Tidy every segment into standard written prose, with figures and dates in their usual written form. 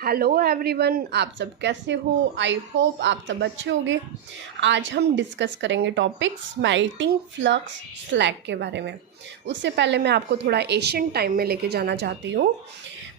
Hello everyone, आप सब कैसे हो। आई होप आप सब अच्छे होंगे। आज हम डिस्कस करेंगे टॉपिक स्मेल्टिंग फ्लक्स स्लैग के बारे में। उससे पहले मैं आपको थोड़ा एशियन टाइम में लेके जाना चाहती हूँ।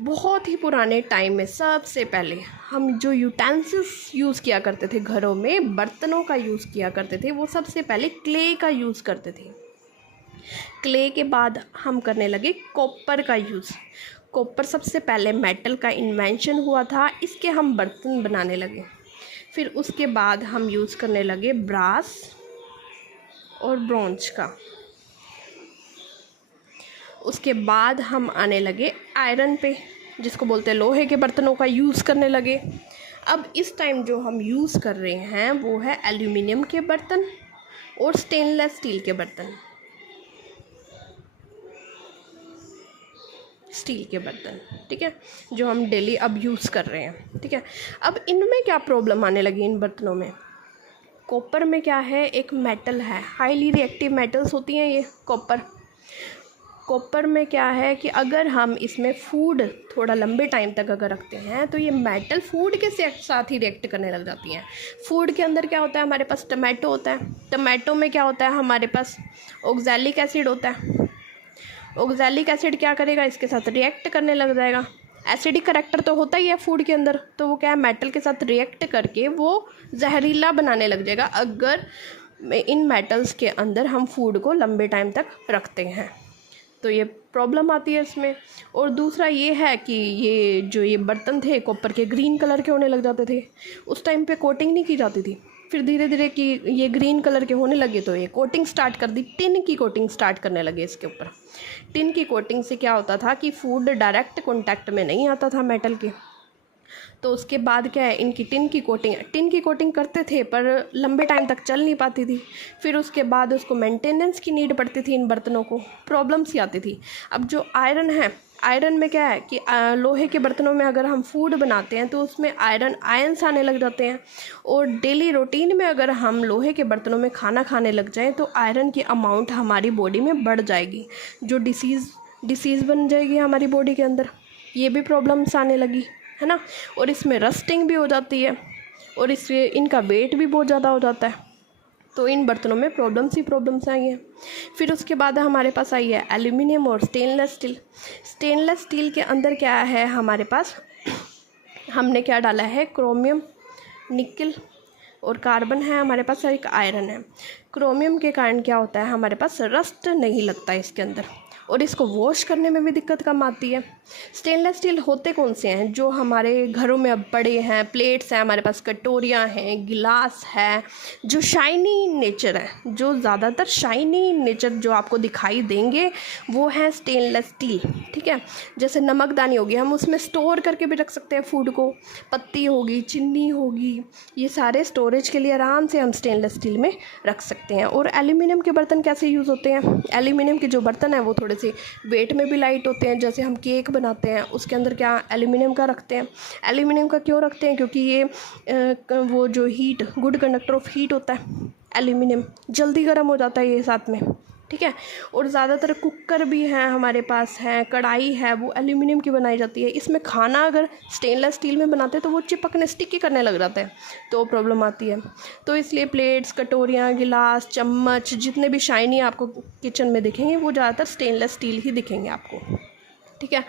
बहुत ही पुराने टाइम में सबसे पहले हम जो यूटेंसिल्स यूज़ किया करते थे, घरों में बर्तनों का यूज़ किया करते थे, वो सबसे पहले क्ले का यूज़ करते थे। क्ले के बाद हम करने लगे कॉपर का यूज़। कॉपर सबसे पहले मेटल का इन्वेंशन हुआ था, इसके हम बर्तन बनाने लगे। फिर उसके बाद हम यूज़ करने लगे ब्रास और ब्रॉन्ज का। उसके बाद हम आने लगे आयरन पे, जिसको बोलते हैं लोहे के बर्तनों का यूज़ करने लगे। अब इस टाइम जो हम यूज़ कर रहे हैं वो है एल्यूमिनियम के बर्तन और स्टेनलेस स्टील के बर्तन। स्टील के बर्तन, ठीक है, जो हम डेली अब यूज़ कर रहे हैं। ठीक है, अब इनमें क्या प्रॉब्लम आने लगी इन बर्तनों में। कॉपर में क्या है, एक मेटल है, हाईली रिएक्टिव मेटल्स होती हैं ये कॉपर में क्या है कि अगर हम इसमें फूड थोड़ा लंबे टाइम तक अगर रखते हैं तो ये मेटल फूड के साथ ही रिएक्ट करने लग जाती हैं। फूड के अंदर क्या होता है, हमारे पास टमाटो होता है। टमाटो में क्या होता है, हमारे पास ऑक्सैलिक एसिड होता है। ऑक्सैलिक एसिड क्या करेगा, इसके साथ रिएक्ट करने लग जाएगा। एसिडिक करैक्टर तो होता ही है फूड के अंदर, तो वो क्या है, मेटल के साथ रिएक्ट करके वो जहरीला बनाने लग जाएगा अगर इन मेटल्स के अंदर हम फूड को लंबे टाइम तक रखते हैं। तो ये प्रॉब्लम आती है इसमें। और दूसरा ये है कि ये बर्तन थे कॉपर के, ग्रीन कलर के होने लग जाते थे। उस टाइम पे कोटिंग नहीं की जाती थी, फिर धीरे धीरे कि ये ग्रीन कलर के होने लगे तो ये कोटिंग स्टार्ट कर दी, टिन की कोटिंग स्टार्ट करने लगे इसके ऊपर। टिन की कोटिंग से क्या होता था कि फूड डायरेक्ट कॉन्टैक्ट में नहीं आता था मेटल के। तो उसके बाद क्या है, इनकी टिन की कोटिंग करते थे पर लंबे टाइम तक चल नहीं पाती थी। फिर उसके बाद उसको मेंटेनेंस की नीड पड़ती थी, इन बर्तनों को प्रॉब्लम्स ही आती थी। अब जो आयरन है, आयरन में क्या है कि लोहे के बर्तनों में अगर हम फूड बनाते हैं तो उसमें आयंस आने लग जाते हैं। और डेली रूटीन में अगर हम लोहे के बर्तनों में खाना खाने लग जाएं तो आयरन की अमाउंट हमारी बॉडी में बढ़ जाएगी, जो डिसीज़ बन जाएगी हमारी बॉडी के अंदर। ये भी प्रॉब्लम्स आने लगी है ना। और इसमें रस्टिंग भी हो जाती है और इससे इनका वेट भी बहुत ज़्यादा हो जाता है। तो इन बर्तनों में प्रॉब्लम्स आई हैं। फिर उसके बाद हमारे पास आई है एल्यूमिनियम और स्टेनलेस स्टील। स्टेनलेस स्टील के अंदर क्या है हमारे पास, हमने क्या डाला है, क्रोमियम, निकल और कार्बन है हमारे पास, और एक आयरन है। क्रोमियम के कारण क्या होता है, हमारे पास रस्ट नहीं लगता है इसके अंदर, और इसको वॉश करने में भी दिक्कत कम आती है। स्टेनलेस स्टील होते कौन से हैं, जो हमारे घरों में अब पड़े हैं, प्लेट्स हैं हमारे पास, कटोरियाँ हैं, गिलास है, जो शाइनी नेचर है, जो ज़्यादातर शाइनी नेचर जो आपको दिखाई देंगे वो है स्टेनलेस स्टील। ठीक है, जैसे नमकदानी होगी, हम उसमें स्टोर करके भी रख सकते हैं फूड को, पत्ती होगी, चीनी होगी, ये सारे स्टोरेज के लिए आराम से हम स्टेनलेस स्टील में रख सकते हैं। और एल्यूमिनियम के बर्तन कैसे यूज़ होते हैं, एल्यूमिनियम के जो बर्तन हैं वो थोड़े से वेट में भी लाइट होते हैं। जैसे हम केक बनाते हैं उसके अंदर क्या एल्यूमिनियम का रखते हैं। एल्यूमिनियम का क्यों रखते हैं, क्योंकि ये वो जो heat, good conductor of heat होता है एल्यूमिनियम, जल्दी गर्म हो जाता है ये साथ में। ठीक है, और ज़्यादातर कुकर भी हैं हमारे पास हैं, कढ़ाई है, वो एल्यूमिनियम की बनाई जाती है। इसमें खाना अगर स्टेनलेस स्टील में बनाते हैं तो वो चिपकने, स्टिकी करने लग जाता है, तो प्रॉब्लम आती है। तो इसलिए प्लेट्स, कटोरियाँ, गिलास, चम्मच, जितने भी शाइनी आपको किचन में दिखेंगे वो ज़्यादातर स्टेनलेस स्टील ही दिखेंगे आपको। ठीक है,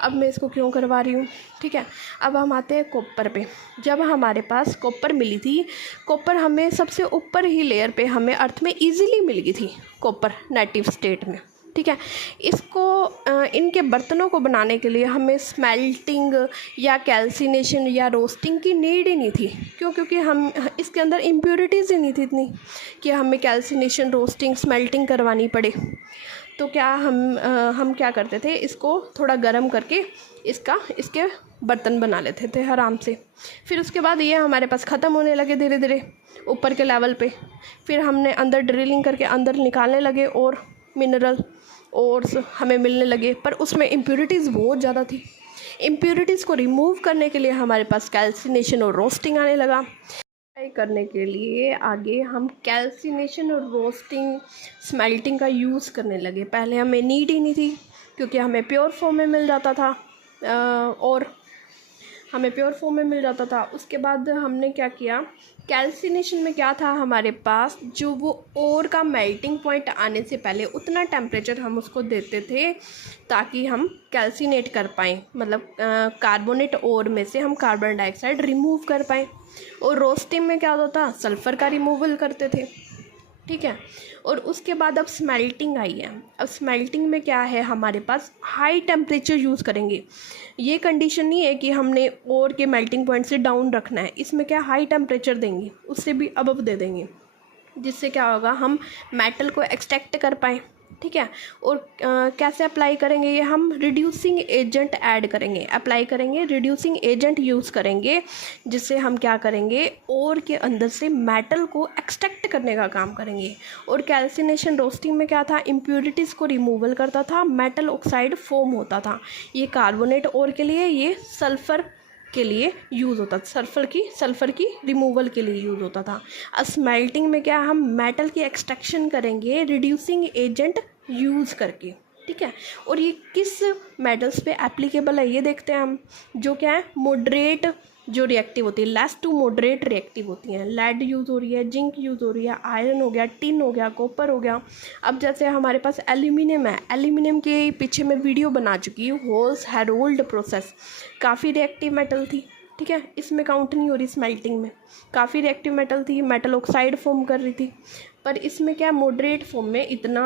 अब मैं इसको क्यों करवा रही हूँ। ठीक है, अब हम आते हैं कॉपर पे। जब हमारे पास कॉपर मिली थी, कॉपर हमें सबसे ऊपर ही लेयर पे हमें अर्थ में इजीली मिल गई थी कॉपर नेटिव स्टेट में। ठीक है, इसको इनके बर्तनों को बनाने के लिए हमें स्मेल्टिंग या कैल्सिनेशन या रोस्टिंग की नीड ही नहीं थी। क्यों, क्योंकि हम इसके अंदर इम्प्योरिटीज़ ही नहीं थी इतनी कि हमें कैल्सिनेशन, रोस्टिंग, स्मेल्टिंग करवानी पड़े। तो क्या हम क्या करते थे, इसको थोड़ा गर्म करके इसके बर्तन बना लेते थे आराम से। फिर उसके बाद ये हमारे पास ख़त्म होने लगे धीरे धीरे ऊपर के लेवल पे। फिर हमने अंदर ड्रिलिंग करके अंदर निकालने लगे और मिनरल और हमें मिलने लगे, पर उसमें इम्प्योरिटीज़ बहुत ज़्यादा थी। इम्प्योरिटीज़ को रिमूव करने के लिए हमारे पास कैल्सिनेशन और रोस्टिंग आने लगा। करने के लिए आगे हम कैल्सिनेशन और रोस्टिंग, स्मेल्टिंग का यूज़ करने लगे। पहले हमें नीड ही नहीं थी क्योंकि हमें प्योर फॉर्म में मिल जाता था। और हमें प्योर फॉर्म में मिल जाता था। उसके बाद हमने क्या किया, कैल्सिनेशन में क्या था हमारे पास, जो वो ओर का मेल्टिंग पॉइंट आने से पहले उतना टेम्परेचर हम उसको देते थे ताकि हम कैल्सिनेट कर पाएँ, मतलब कार्बोनेट ओर में से हम कार्बन डाइऑक्साइड रिमूव कर पाएँ। और रोस्टिंग में क्या होता था, सल्फ़र का रिमूवल करते थे, ठीक है। और उसके बाद अब स्मेल्टिंग आई है। अब स्मेल्टिंग में क्या है, हमारे पास हाई टेम्परेचर यूज़ करेंगे। ये कंडीशन नहीं है कि हमने ओर के मेल्टिंग पॉइंट से डाउन रखना है, इसमें क्या हाई टेम्परेचर देंगे, उससे भी अबव दे देंगे, जिससे क्या होगा, हम मेटल को एक्सट्रैक्ट कर पाएँ, ठीक है। और कैसे अप्लाई करेंगे ये, हम रिड्यूसिंग एजेंट ऐड करेंगे, अप्लाई करेंगे, रिड्यूसिंग एजेंट यूज़ करेंगे, जिससे हम क्या करेंगे, ओर के अंदर से मेटल को एक्सट्रैक्ट करने का काम करेंगे। और कैल्सिनेशन रोस्टिंग में क्या था, इम्प्योरिटीज़ को रिमूवल करता था, मेटल ऑक्साइड फॉर्म होता था। ये कार्बोनेट ओर के लिए, ये सल्फ़र के लिए यूज़ होता था, सल्फ़र की रिमूवल के लिए यूज़ होता था। स्मेल्टिंग में क्या, हम मेटल की एक्सट्रैक्शन करेंगे रिड्यूसिंग एजेंट यूज़ करके, ठीक है। और ये किस मेटल्स पे एप्लीकेबल है ये देखते हैं हम, जो क्या है, मॉडरेट जो रिएक्टिव होती है, लेस टू मॉडरेट रिएक्टिव होती हैं। लेड यूज़ हो रही है, जिंक यूज़ हो रही है, आयरन हो गया, टिन हो गया, कॉपर हो गया। अब जैसे हमारे पास एल्यूमिनियम है, एल्यूमिनियम के पीछे मैं वीडियो बना चुकी हूँ, होल्स हेरोल्ड प्रोसेस, काफ़ी रिएक्टिव मेटल थी, ठीक है, इसमें काउंट नहीं हो रही स्मेल्टिंग में। काफ़ी रिएक्टिव मेटल थी, मेटल ऑक्साइड फॉर्म कर रही थी, पर इसमें क्या, मॉडरेट फॉर्म में इतना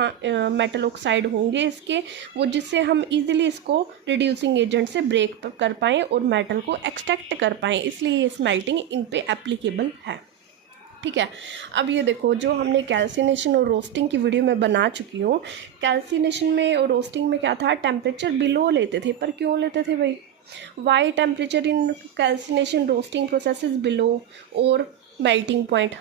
मेटल ऑक्साइड होंगे इसके, वो जिससे हम इजीली इसको रिड्यूसिंग एजेंट से ब्रेक कर पाएँ और मेटल को एक्सट्रैक्ट कर पाएँ, इसलिए ये स्मेल्टिंग इन पे एप्लीकेबल है, ठीक है। अब ये देखो, जो हमने कैल्सिनेशन और रोस्टिंग की वीडियो में बना चुकी हूँ, कैल्सिनेशन में और रोस्टिंग में क्या था, टेम्परेचर बिलो लेते थे, पर क्यों लेते थे भाई, why temperature in calcination roasting process is below और मेल्टिंग पॉइंट।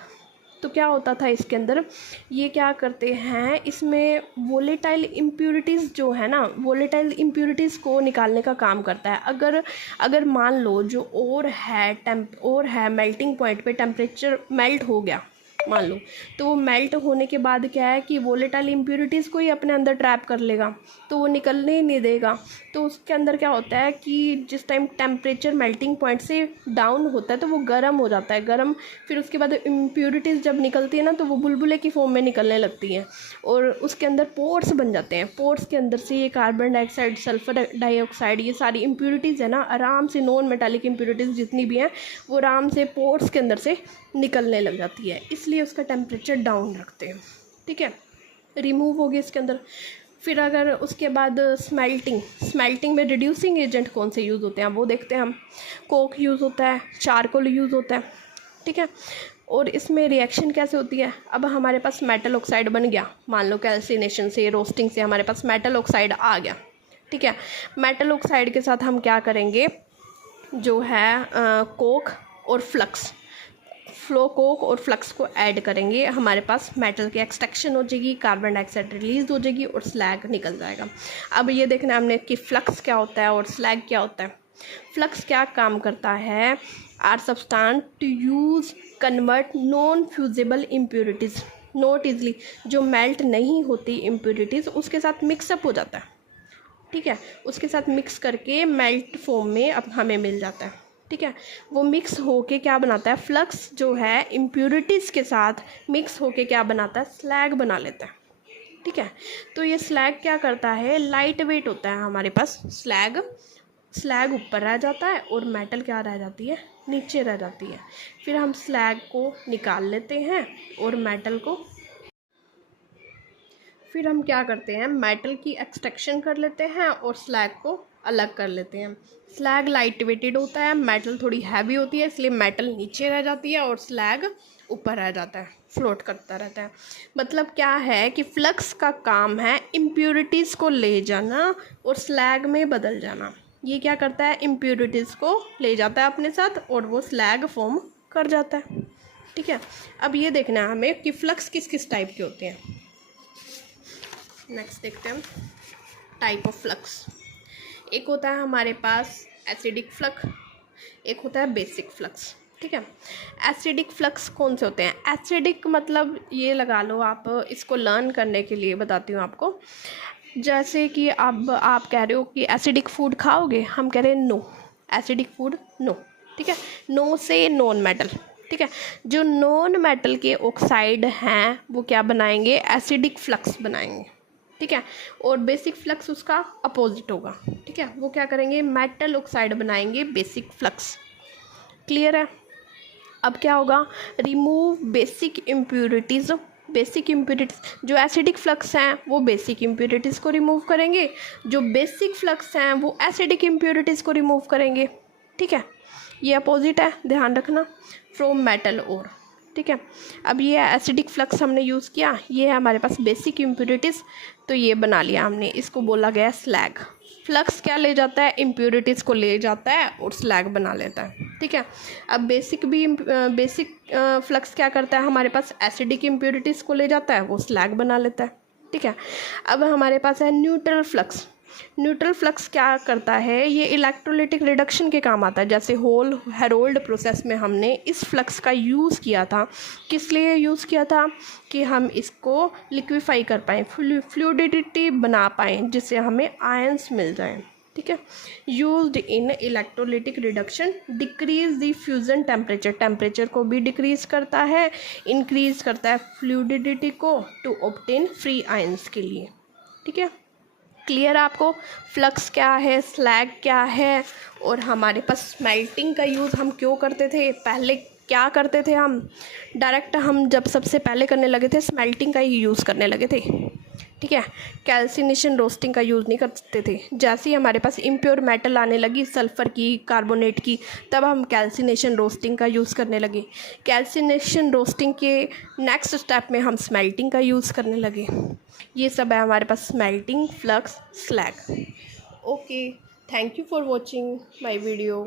तो क्या होता था इसके अंदर, ये क्या करते हैं, इसमें वोलेटाइल इम्प्योरिटीज़ जो है ना, वोलेटाइल इम्प्योरिटीज़ को निकालने का काम करता है। अगर मान लो जो और है मेल्टिंग पॉइंट पे टेम्परेचर मेल्ट हो गया, मान लो, तो वो मेल्ट होने के बाद क्या है कि वोलेटाइल इम्प्योरिटीज़ को ही अपने अंदर ट्रैप कर लेगा, तो वो निकलने ही नहीं देगा। तो उसके अंदर क्या होता है कि जिस टाइम टेम्परेचर मेल्टिंग पॉइंट से डाउन होता है तो वो गर्म हो जाता है, गर्म, फिर उसके बाद इम्प्योरिटीज़ जब निकलती है ना, तो वो बुलबुले की फॉर्म में निकलने लगती हैं और उसके अंदर पोर्स बन जाते हैं। पोर्स के अंदर से ये कार्बन डाइऑक्साइड, सल्फर डाइऑक्साइड, ये सारी इम्प्योरिटीज़ है ना, आराम से, नॉन मेटालिक इम्प्योरिटीज़ जितनी भी हैं, वो आराम से पोर्स के अंदर से निकलने लग जाती है, इसलिए उसका टेम्परेचर डाउन रखते हैं, ठीक है। रिमूव हो गई इसके अंदर। फिर अगर उसके बाद स्मेल्टिंग में रिड्यूसिंग एजेंट कौन से यूज़ होते हैं वो देखते हैं हम। कोक यूज़ होता है, चारकोल यूज़ होता है, ठीक है। और इसमें रिएक्शन कैसे होती है, अब हमारे पास मेटल ऑक्साइड बन गया, मान लो कैल्सिनेशन से, रोस्टिंग से हमारे पास मेटल ऑक्साइड आ गया, ठीक है। मेटल ऑक्साइड के साथ हम क्या करेंगे, जो है कोक और फ्लक्स, कोक और फ्लक्स को ऐड करेंगे, हमारे पास मेटल की एक्सट्रैक्शन हो जाएगी, कार्बन डाइऑक्साइड रिलीज हो जाएगी और स्लैग निकल जाएगा। अब ये देखना है हमने कि फ्लक्स क्या होता है और स्लैग क्या होता है। फ्लक्स क्या काम करता है, are substance to use convert non fusible impurities, not easily, जो मेल्ट नहीं होती इम्प्योरिटीज़ उसके साथ मिक्सअप हो जाता है, ठीक है, उसके साथ मिक्स करके मेल्ट फॉर्म में अब हमें मिल जाता है, ठीक है। वो मिक्स होके क्या बनाता है, फ्लक्स जो है इम्प्योरिटीज़ के साथ मिक्स होके क्या बनाता है, स्लैग बना लेता है, ठीक है। तो ये स्लैग क्या करता है, लाइट वेट होता है हमारे पास, स्लैग ऊपर रह जाता है और मेटल क्या रह जाती है, नीचे रह जाती है। फिर हम स्लैग को निकाल लेते हैं और मेटल को, फिर हम क्या करते हैं, मेटल की एक्सट्रैक्शन कर लेते हैं और स्लैग को अलग कर लेते हैं। स्लैग लाइट वेटेड होता है, मेटल थोड़ी हैवी होती है, इसलिए मेटल नीचे रह जाती है और स्लैग ऊपर रह जाता है, फ्लोट करता रहता है। मतलब क्या है कि फ्लक्स का काम है इम्प्योरिटीज़ को ले जाना और स्लैग में बदल जाना। ये क्या करता है, इम्प्योरिटीज़ को ले जाता है अपने साथ और वो स्लैग फॉर्म कर जाता है, ठीक है। अब ये देखना है हमें कि फ्लक्स किस किस टाइप के होते हैं। नेक्स्ट देखते हैं टाइप ऑफ फ्लक्स। एक होता है हमारे पास एसिडिक फ्लक्स, एक होता है बेसिक फ्लक्स, ठीक है। एसिडिक फ्लक्स कौन से होते हैं, एसिडिक मतलब ये लगा लो आप, इसको लर्न करने के लिए बताती हूँ आपको। जैसे कि अब आप कह रहे हो कि एसिडिक फूड खाओगे, हम कह रहे हैं नो, एसिडिक फूड नो, ठीक है। नो से नॉन मेटल, ठीक है। जो नॉन मेटल के ऑक्साइड हैं वो क्या बनाएंगे, एसिडिक फ्लक्स बनाएंगे, ठीक है। और बेसिक फ्लक्स उसका अपोजिट होगा, ठीक है। वो क्या करेंगे, मेटल ऑक्साइड बनाएंगे, बेसिक फ्लक्स। क्लियर है। अब क्या होगा, remove basic impurities. Basic impurities, जो एसिडिक फ्लक्स हैं वो बेसिक इम्प्यूरिटीज़ को रिमूव करेंगे, जो बेसिक फ्लक्स हैं वो एसिडिक इम्प्यूरिटीज़ को रिमूव करेंगे, ठीक है। ये अपोजिट है, ध्यान रखना, फ्रॉम मेटल और, ठीक है। अब ये एसिडिक फ्लक्स हमने यूज़ किया, ये है हमारे पास बेसिक इम्प्यूरिटीज़, तो ये बना लिया हमने, इसको बोला गया स्लैग। फ्लक्स क्या ले जाता है, इम्प्यूरिटीज़ को ले जाता है और स्लैग बना लेता है, ठीक है। अब बेसिक फ्लक्स क्या करता है, हमारे पास एसिडिक इम्प्यूरिटीज़ को ले जाता है, वो स्लैग बना लेता है, ठीक है। अब हमारे पास है न्यूट्रल फ्लक्स। न्यूट्रल फ्लक्स क्या करता है, ये इलेक्ट्रोलिटिक रिडक्शन के काम आता है। जैसे होल हेरोल्ड प्रोसेस में हमने इस फ्लक्स का यूज़ किया था, किस लिए यूज़ किया था, कि हम इसको लिक्विफाई कर पाएँ, फ्लूइडिटी बना पाएँ, जिससे हमें आयंस मिल जाएँ, ठीक है। Used in electrolytic reduction, decrease the fusion temperature, temperature को भी डिक्रीज करता है, इंक्रीज करता है फ्लूइडिटी को, टू ऑब्टेन फ्री आयंस के लिए, ठीक है। क्लियर आपको, फ्लक्स क्या है, स्लैग क्या है, और हमारे पास स्मेल्टिंग का यूज़ हम क्यों करते थे, पहले क्या करते थे हम, डायरेक्ट हम जब सबसे पहले करने लगे थे स्मेल्टिंग का ही यूज़ करने लगे थे, ठीक है। कैल्सिनेशन रोस्टिंग का यूज़ नहीं करते थे। जैसे ही हमारे पास इम्प्योर मेटल आने लगी, सल्फ़र की, कार्बोनेट की, तब हम कैल्सिनेशन रोस्टिंग का यूज़ करने लगे। कैल्सिनेशन रोस्टिंग के नेक्स्ट स्टेप में हम स्मेल्टिंग का यूज़ करने लगे। ये सब है हमारे पास smelting, flux, slag. Okay, thank you for watching my video.